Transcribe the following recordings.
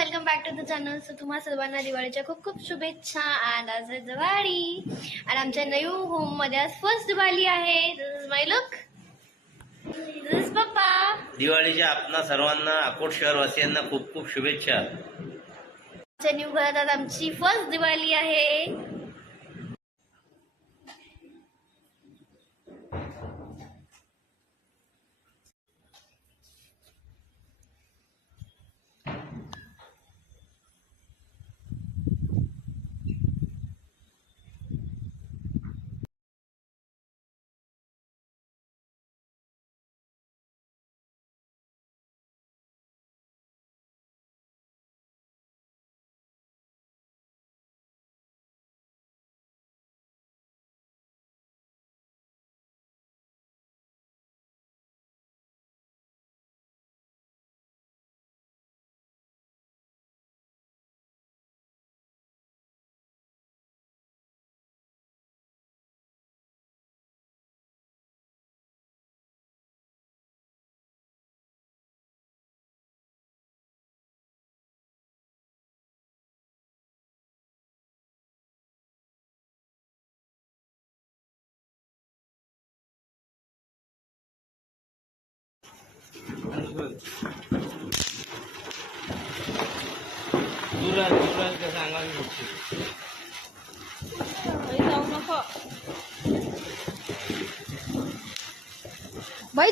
Welcome back to the channel. So तुम्हा सर्वांना दिवाळीच्या खूप खूप शुभेच्छा. आणि आज आहे दिवाळी आणि आमच्या न्यू होम मध्ये आज फर्स्ट दिवाळी आहे. This is my look, this is papa. दिवाळीच्या आपणा सर्वांना अकोट शहरवासियांना खूप खूप शुभेच्छा. आमच्या न्यू घरात आज आमची फर्स्ट दिवाळी आहे.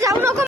जाऊ नको.